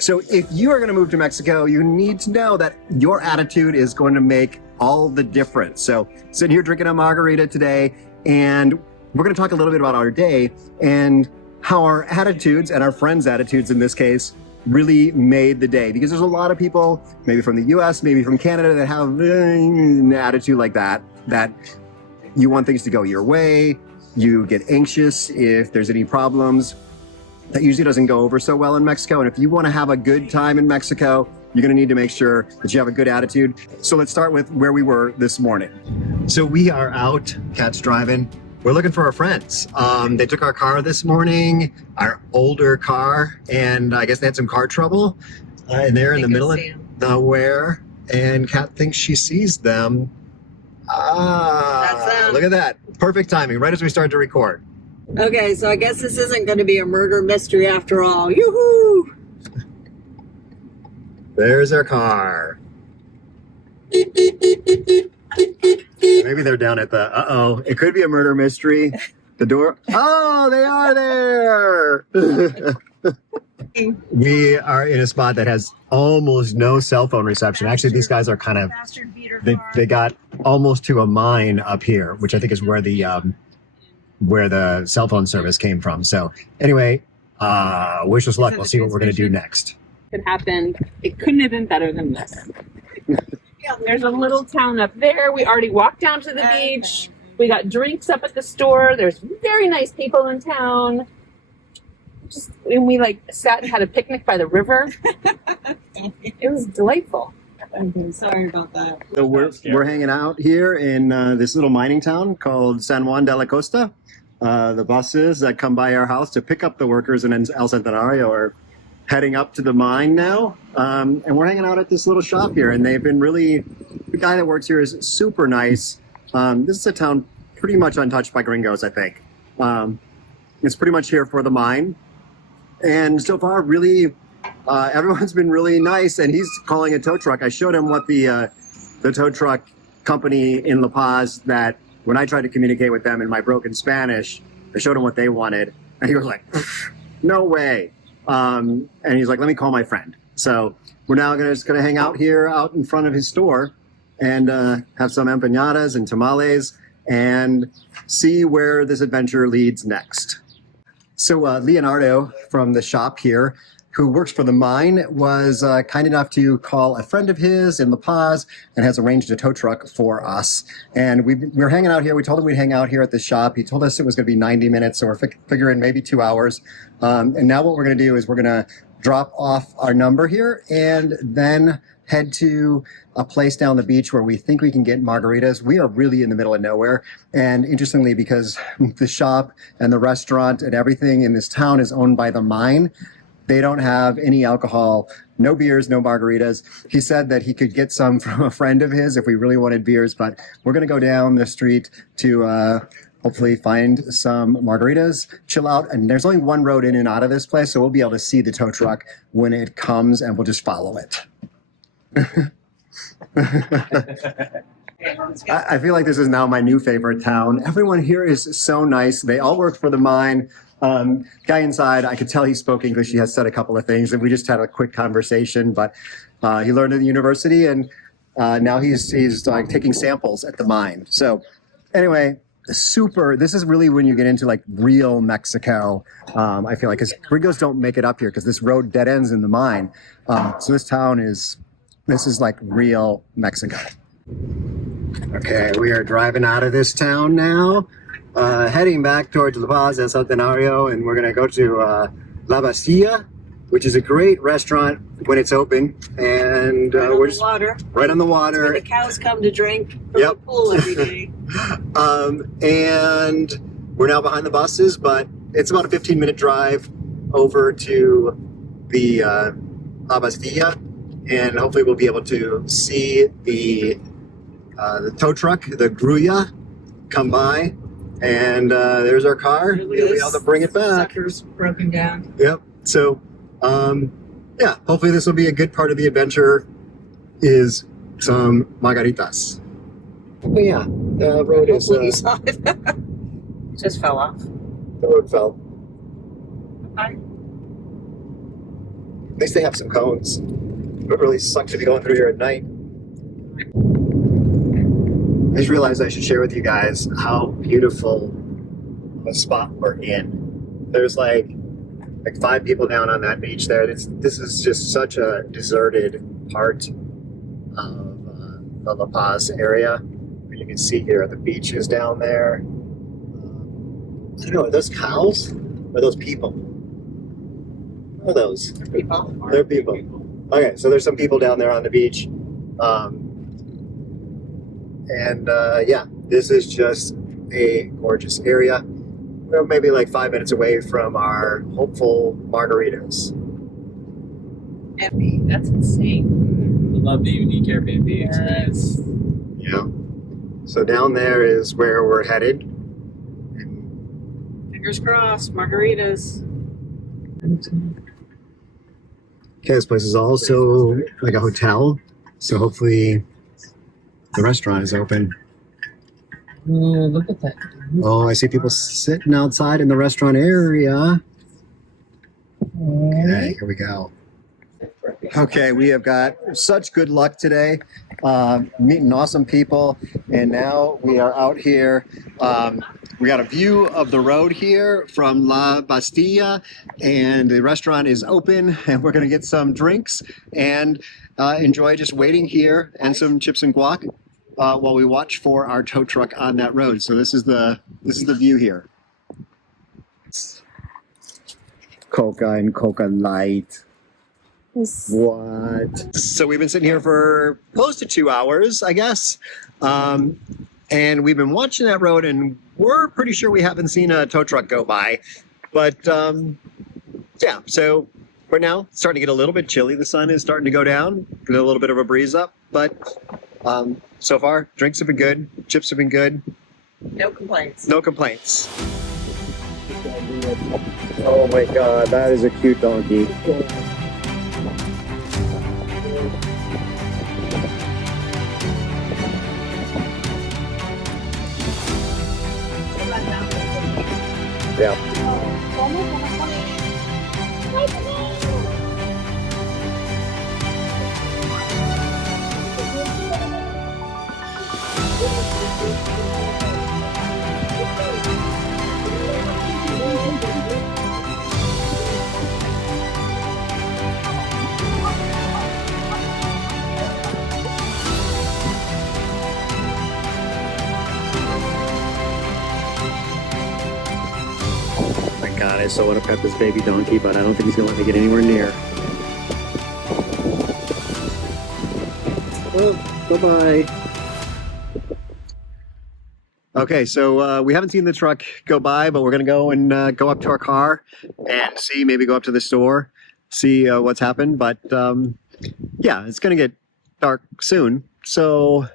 So if you are going to move to Mexico, you need to know that your attitude is going to make all the difference. So sitting here drinking a margarita today, and we're going to talk a little bit about our day and how our attitudes and our friends' attitudes in this case really made the day. Because there's a lot of people, maybe from the US, maybe from Canada, that have an attitude like that you want things to go your way, you get anxious if there's any problems. That usually doesn't go over so well in Mexico. And if you want to have a good time in Mexico, you're going to need to make sure that you have a good attitude. So let's start with where we were this morning. So we are out, Kat's driving. We're looking for our friends. They took our car this morning, our older car, and I guess they had some car trouble. And they're in the middle of nowhere, and Kat thinks she sees them. Look at that. Perfect timing, right as we start to record. Okay, so I guess this isn't going to be a murder mystery after all. Yoo-hoo! There's our car. Maybe they're down at the, it could be a murder mystery. The door, oh, they are there. We are in a spot that has almost no cell phone reception. Actually, these guys are kind of, they got almost to a mine up here, which I think is where the cell phone service came from. So anyway, wish us luck. We'll see what we're going to do next. It happened. It couldn't have been better than this. There's a little town up there. We already walked down to the beach. We got drinks up at the store. There's very nice people in town. And we sat and had a picnic by the river. It was delightful. I'm sorry about that. So we're hanging out here in this little mining town called San Juan de la Costa. The buses that come by our house to pick up the workers in El Centenario are heading up to the mine now. And we're hanging out at this little shop here, and they've been the guy that works here is super nice. This is a town pretty much untouched by gringos, I think. It's pretty much here for the mine. And so far, really, everyone's been really nice, and he's calling a tow truck. I showed him what the tow truck company in La Paz, that when I tried to communicate with them in my broken Spanish, I showed him what they wanted, and he was like, no way. And he's like, let me call my friend. So we're now just gonna hang out here out in front of his store and have some empanadas and tamales and see where this adventure leads next. So Leonardo from the shop here, who works for the mine, was kind enough to call a friend of his in La Paz and has arranged a tow truck for us. And we're hanging out here. We told him we'd hang out here at the shop. He told us it was going to be 90 minutes, so we're figuring maybe 2 hours. And now what we're going to do is we're going to drop off our number here and then head to a place down the beach where we think we can get margaritas. We are really in the middle of nowhere. And interestingly, because the shop and the restaurant and everything in this town is owned by the mine, they don't have any alcohol, no beers, no margaritas. He said that he could get some from a friend of his if we really wanted beers, but we're going to go down the street to hopefully find some margaritas, chill out. And there's only one road in and out of this place, so we'll be able to see the tow truck when it comes, and we'll just follow it. I feel like this is now my new favorite town. Everyone here is so nice. They all work for the mine. Guy inside, I could tell he spoke English. He has said a couple of things, and we just had a quick conversation. But he learned at the university, and now he's taking samples at the mine. So anyway, this is really when you get into real Mexico. I feel like, because gringos don't make it up here because this road dead ends in the mine. So this is like real Mexico. Okay, we are driving out of this town now. Heading back towards La Paz, El Centenario, and we're going to go to La Bastilla, which is a great restaurant when it's open. And we're just right on the water. Where the cows come to drink from the pool every day. And we're now behind the buses, but it's about a 15-minute drive over to the La Bastilla, and hopefully we'll be able to see the tow truck, the Gruya, come by. And there's our car. We'll be able to bring it back. Sucker's broken down. Yep. So, yeah, hopefully this will be a good part of the adventure, is some margaritas. But yeah, the road is... Hopefully you saw it. Just fell off. The road fell. Okay. least they have some cones. It would really suck to be going through here at night. I just realized I should share with you guys how beautiful a spot we're in. There's like 5 people down on that beach there. This is just such a deserted part of the La Paz area. You can see here the beach is down there. I don't know, are those cows or are those people? What are those? People. They're people. Okay, so there's some people down there on the beach. Yeah, this is just a gorgeous area. We're maybe like 5 minutes away from our hopeful margaritas. That's insane. I love the unique Airbnb experience. Yeah. So down there is where we're headed. Fingers crossed, margaritas. Okay, this place is also like a hotel, so hopefully the restaurant is open. Oh, look at that. Oh, I see people sitting outside in the restaurant area. Okay, here we go. Okay, we have got such good luck today, meeting awesome people, and now we are out here. We got a view of the road here from La Bastilla, and the restaurant is open, and we're going to get some drinks and enjoy just waiting here and some chips and guac while we watch for our tow truck on that road. So this is the view here. Coca and Coca Light. What? So we've been sitting here for close to 2 hours, I guess. And we've been watching that road, and we're pretty sure we haven't seen a tow truck go by. But yeah, so right now it's starting to get a little bit chilly. The sun is starting to go down, get a little bit of a breeze up. But so far, drinks have been good, chips have been good. No complaints. No complaints. Oh my God, that is a cute donkey. Yeah. God, I so want to pet this baby donkey, but I don't think he's going to let me get anywhere near. Oh, bye-bye. Okay, so we haven't seen the truck go by, but we're going to go and go up to our car and see, maybe go up to the store, see what's happened. But yeah, it's going to get dark soon, so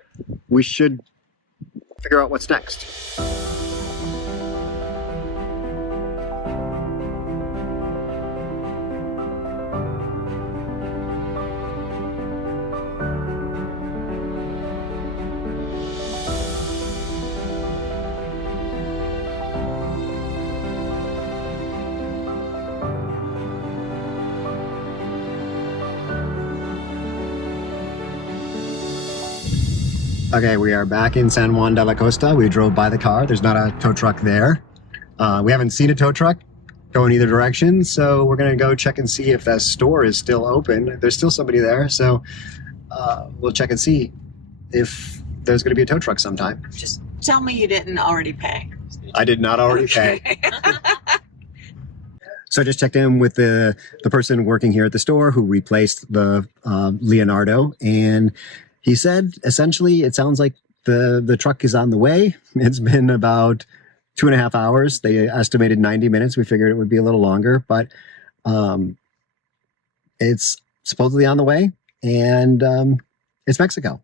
we should figure out what's next. Okay, we are back in San Juan de la Costa. We drove by the car. There's not a tow truck there. We haven't seen a tow truck go in either direction, so we're going to go check and see if that store is still open. There's still somebody there, so we'll check and see if there's going to be a tow truck sometime. Just tell me you didn't already pay. I did not already pay. So I just checked in with the person working here at the store who replaced the Leonardo, and he said, essentially, it sounds like the truck is on the way. It's been about 2.5 hours. They estimated 90 minutes. We figured it would be a little longer, but it's supposedly on the way, and it's Mexico.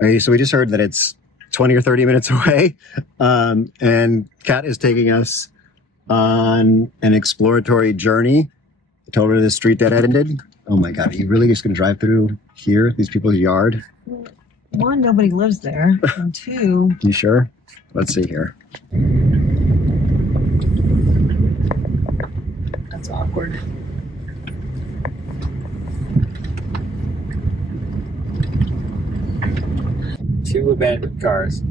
Okay, so we just heard that it's 20 or 30 minutes away, and Kat is taking us on an exploratory journey. I told her the street that ended. Oh my God, are you really just going to drive through here, these people's yard? One, nobody lives there. And two... You sure? Let's see here. That's awkward. 2 abandoned cars.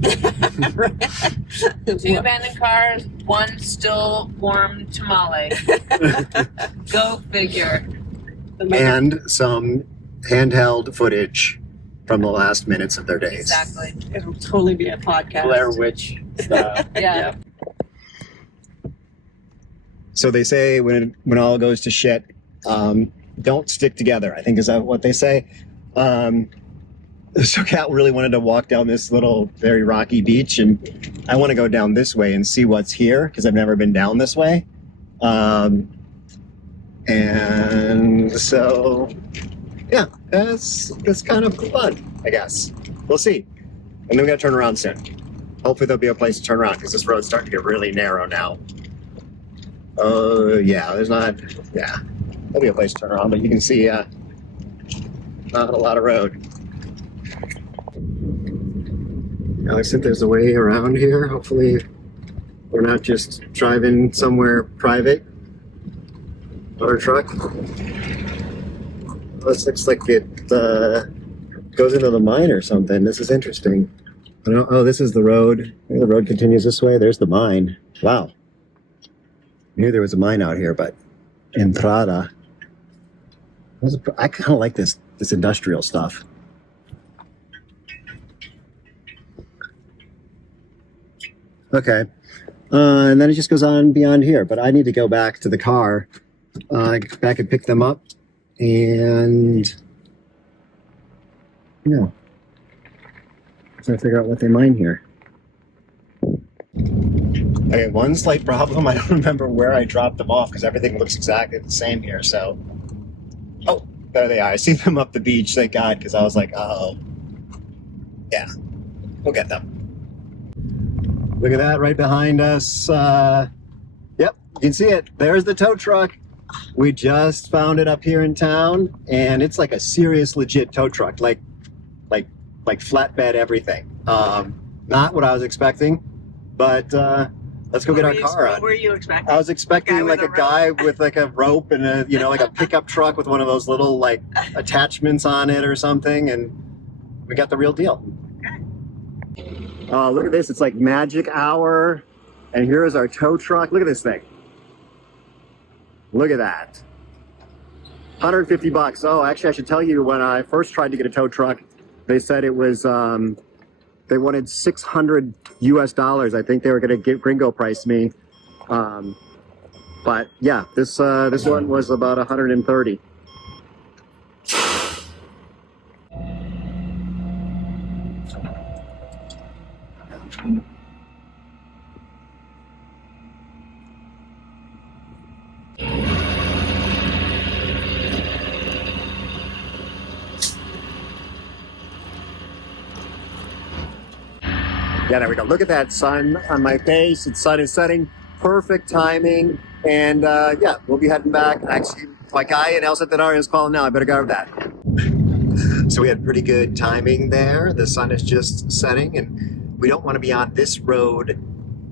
Two abandoned cars, one still warm tamale. Go figure. And some handheld footage from the last minutes of their days. Exactly. It'll totally be a podcast. Blair Witch style. Yeah. So they say when all goes to shit, don't stick together. I think is that what they say. So Kat really wanted to walk down this little very rocky beach, and I want to go down this way and see what's here because I've never been down this way. And so, yeah, that's kind of fun, I guess. We'll see. And then we got to turn around soon. Hopefully there'll be a place to turn around because this road's starting to get really narrow now. Yeah, there'll be a place to turn around, but you can see not a lot of road. Alex said there's a way around here. Hopefully we're not just driving somewhere private. Our truck. This looks like it goes into the mine or something. This is interesting. Oh, this is the road. Maybe the road continues this way. There's the mine. Wow. I knew there was a mine out here, but Entrada. I kind of like this industrial stuff. Okay. And then it just goes on beyond here, but I need to go back to the car, back and pick them up, and trying to figure out what they mine here. Okay, one slight problem. I don't remember where I dropped them off because everything looks exactly the same here. So, oh, there they are. I see them up the beach. Thank God, because I was like, oh, yeah, we'll get them. Look at that right behind us. Yep, you can see it. There's the tow truck. We just found it up here in town, and it's like a serious, legit tow truck, like flatbed everything. Not what I was expecting, but let's go get our car on. What were you expecting? I was expecting like a guy with like a rope and a like a pickup truck with one of those little like attachments on it or something, and we got the real deal. Look at this. It's like magic hour. And here's our tow truck. Look at this thing. Look at that. $150. Oh, actually, I should tell you, when I first tried to get a tow truck, they said it was, they wanted $600 US. I think they were going to gringo price me. But yeah, this one was about 130. Yeah, there we go. Look at that sun on my face. The sun is setting. Perfect timing. And yeah, we'll be heading back. Actually, my guy in El Centenario is calling now. I better grab that. So we had pretty good timing there. The sun is just setting, and we don't want to be on this road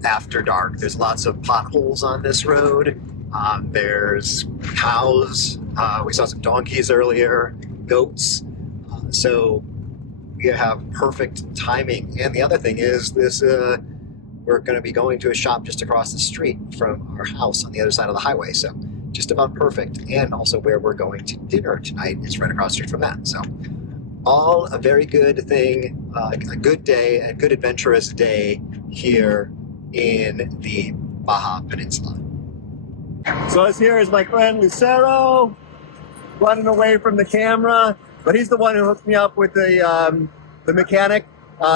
after dark. There's lots of potholes on this road. There's cows. We saw some donkeys earlier, goats. So we have perfect timing. And the other thing is this, we're going to be going to a shop just across the street from our house on the other side of the highway. So just about perfect. And also where we're going to dinner tonight is right across the street from that. So all a very good thing, a good day, a good adventurous day here in the Baja Peninsula. So this here is my friend Lucero, running away from the camera, but he's the one who hooked me up with the mechanic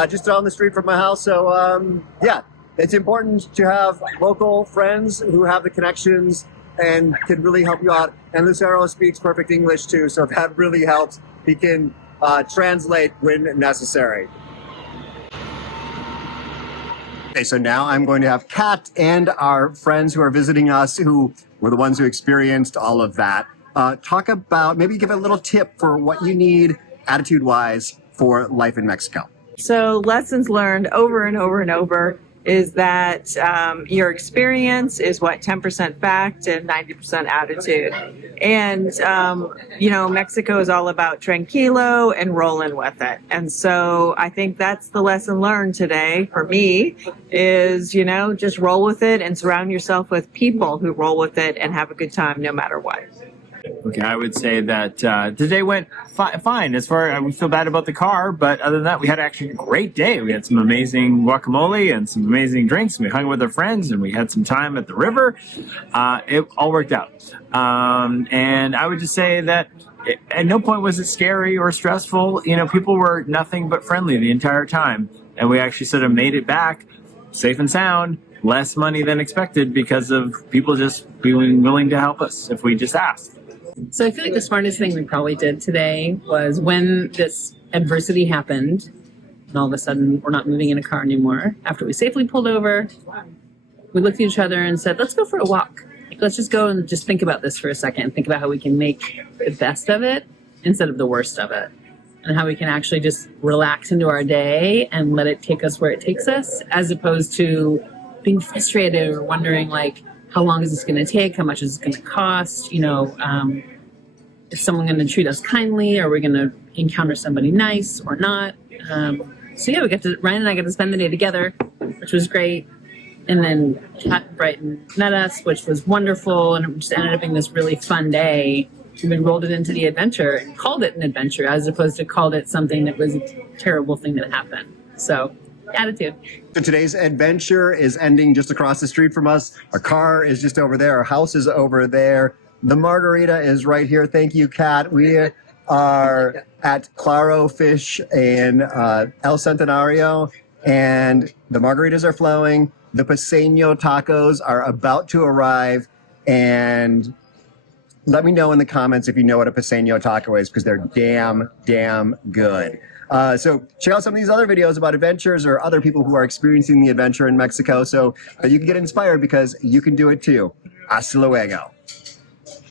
just down the street from my house. So yeah, it's important to have local friends who have the connections and can really help you out. And Lucero speaks perfect English too, so that really helps. He can translate when necessary. Okay, so now I'm going to have Kat and our friends who are visiting us, who were the ones who experienced all of that, talk about, maybe give a little tip for what you need attitude-wise for life in Mexico. So lessons learned over and over and over. is that your experience is what 10% fact and 90% attitude. And, Mexico is all about tranquilo and rolling with it. And so I think that's the lesson learned today for me is, just roll with it and surround yourself with people who roll with it and have a good time no matter what. Okay, I would say that today went fine. As far we feel bad about the car, but other than that, we had actually a great day. We had some amazing guacamole and some amazing drinks. We hung with our friends and we had some time at the river. It all worked out. And I would just say that at no point was it scary or stressful. People were nothing but friendly the entire time, and we actually sort of made it back safe and sound. Less money than expected because of people just being willing to help us if we just asked. So I feel like the smartest thing we probably did today was when this adversity happened, and all of a sudden we're not moving in a car anymore. After we safely pulled over, we looked at each other and said, let's go for a walk. Let's just go and just think about this for a second and think about how we can make the best of it instead of the worst of it. And how we can actually just relax into our day and let it take us where it takes us, as opposed to being frustrated or wondering how long is this going to take? How much is it going to cost? Is someone going to treat us kindly? Are we going to encounter somebody nice or not? So yeah, Ryan and I got to spend the day together, which was great. And then Kat and Brighton met us, which was wonderful. And it just ended up being this really fun day. We rolled it into the adventure and called it an adventure as opposed to called it something that was a terrible thing that happened. So attitude. So today's adventure is ending just across the street from us. Our car is just over there. Our house is over there. The margarita is right here. Thank you, Kat. We are at Claro Fish in El Centenario, and the margaritas are flowing. The Paseño tacos are about to arrive, and let me know in the comments if you know what a Paseño taco is, because they're damn good. So check out some of these other videos about adventures or other people who are experiencing the adventure in Mexico so that you can get inspired, because you can do it too. Hasta luego.